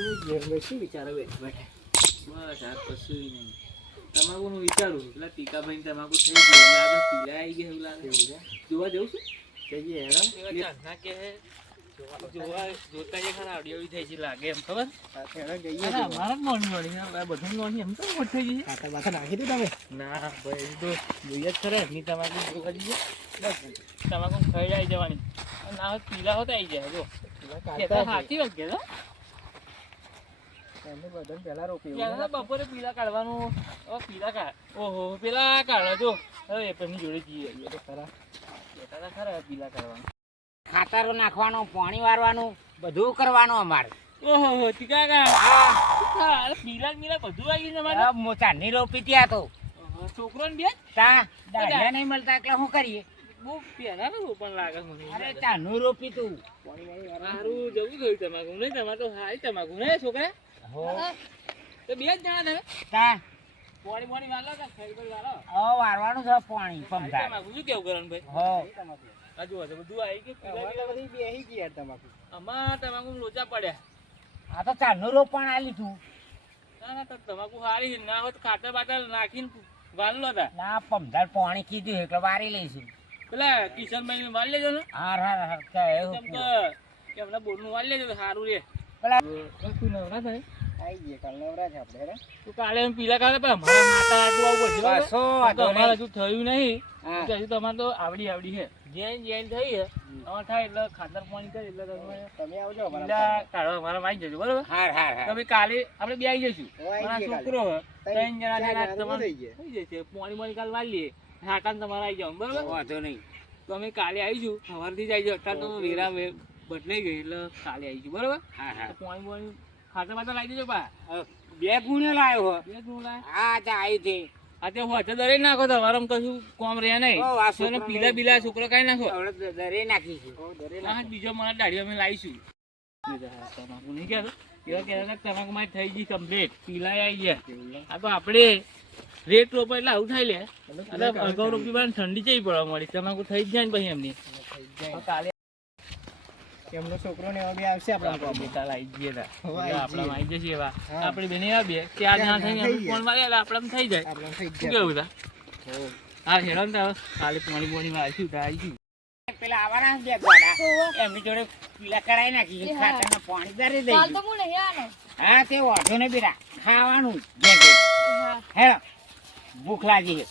શું ઘેર બેસી વિચારો બેઠા બેઠા બસ આ કશું નહીં તમાકુ હું વિચારું છું પેલા ટીકાભાઈ તમાકુ થઈ ગયું લાગે પીલા આવી ગયા એવું લાગે જોવા જવું છું જઈએ હેડો ચાંદના કે જોવા જોતા જે ખરા થઈ છે લાગે એમ ખબર સાથે હેડો જઈએ અરે અમારા જ નોની વાળી ને આ બધું એમ તો મોટ થઈ જશે ખાતા બાતા નાખી દઉં તમે ના ભાઈ તો જોઈએ જ ખરા એમની તમાકુ જોવા જઈએ તમાકુ ખાઈ આવી જવાની ના પીલા હોત આવી જાય જો કહેતા સાચી વાત કે એમને બધાને પહેલા રોપી બપોરે પીલા કાઢવાનું. પીલા કાઢ. ઓહો પેલા કાઢો જો. હવે એ જોડે જઈએ. તો ખરા. કહેતા હતા ખરા પીલા કાઢવાનું. ખાતરો નાખવાનું પાણી વારવાનું બધું કરવાનું અમારે. ઓહો ટીકા કા પીલા પીલા બધું આવી ગયું તમારે આ મોચા રોપી ત્યાં તો. છોકરો ને બે તા નહીં મળતા એટલે શું કરીએ? બહુ પહેલા ને પણ લાગે મને અરે ચાનું રોપી તું. સારું જવું થયું તમાકુ નહીં તમારે તો હારી તમાકુ ને છોકરા? હો. તો બે જ જણા તમે. તા પોણી પોણી કે ખાઈ વારવાનું છે પાણી પમદાર તમાકુ શું કેવું કરવાનું ભાઈ? હો. બધું આવી ગયું પીલા બધી બેસી ગઈ તમાકુ અમાર તમાકુ લોચા પડ્યા. આ તો ચાનું રોપણ આલી તું. ના ના તમાકુ હારી ના હોત ખાતર બાતર નાખીને વાળલો હતા ના પમધાર પાણી કીધું એટલે વારી લઈશું. પેલા કિશનભાઈ ને વાળી લેજો ને. હા હા હા કે કે કે હમણાં બોરનું વાળી લેજો સારું રે. પેલા તું નવરા થાય? આવી કાલ નવરા છે આપણે હેડો તું કાલે એમ પીલા કાઢે પણ અમારા માતા આટલું આવું તો. હજુ થયું નહીં. હજુ તમારે તો આવડી આવડી છે. જેન જેન થઈ છે અમારે થાય એટલે ખાતર પાણી કરે એટલે તમે તમે આવજો અમારા કાઢો અમારા આવી જજો બરોબર? તમે કાલે આપણે બે આવી જઈશું. મારા છોકરો ત્રણ જણા તો તમારે થઈ જશે. પાણી પાણી કાલે વાળી લઈએ તમારે આવી જાવ બરાબર? વાંધો નહીં. તો અમે કાલે આવીશું. સવારથી જ આવી અત્યારે તો વેરા બદલાઈ ગઈ એટલે કાલે આવીશું બરાબર? હા હા. પાણી પાણી ખાતર બાતર લાવી દેજો પા બે ગુણે લાવ્યો હો. બે ગુણ લાવ્યો હા તો આવી છે આ તે હોતે દરે નાખો તમારે કશું કોમ રહ્યા નહીં. તો પીલા બીલા છોકરો કાંઈ નાખો. દરે નાખીશું. દરે હા બીજો મારા દાઢી અમે લાવીશું. તમાકુ નહીં કહેતો એવા કહેતા તમાકુ માં થઈ ગઈ કમ્પ્લીટ પીલા આવી ગયા. આ તો આપણે રેટ રોપો એટલે આવું થાય લે. એટલે અગાઉ રોપી પણ ઠંડી જઈ પડવા મળી? તમાકુ થઈ જ જાય ને પછી એમની? તો કાલે. એમનો છોકરો ને એવા બે આવશે આપણા આપણા જઈએ તા. હવે એટલે આઈ આપણામાં આઈ જશે એવા. આપણી બેને આવીએ જણા થઈને થઈ આપણે ફોન મારે એટલે આપણામાં થઈ જાય. શું કેવું તા? હા. હેરાન ને તાવ. કાલે પાણી આવીશું તો આવીશું. પેલા આવવાના બે ગોડા. એમની જોડે પીલા કરાઈ નાખી ખાતરના પાણી દરી દઈ તો હું નહીં આનો. હા તે વાંધો ને બેટા. ખાવાનું. હેડો. ભૂખ લાગી છે.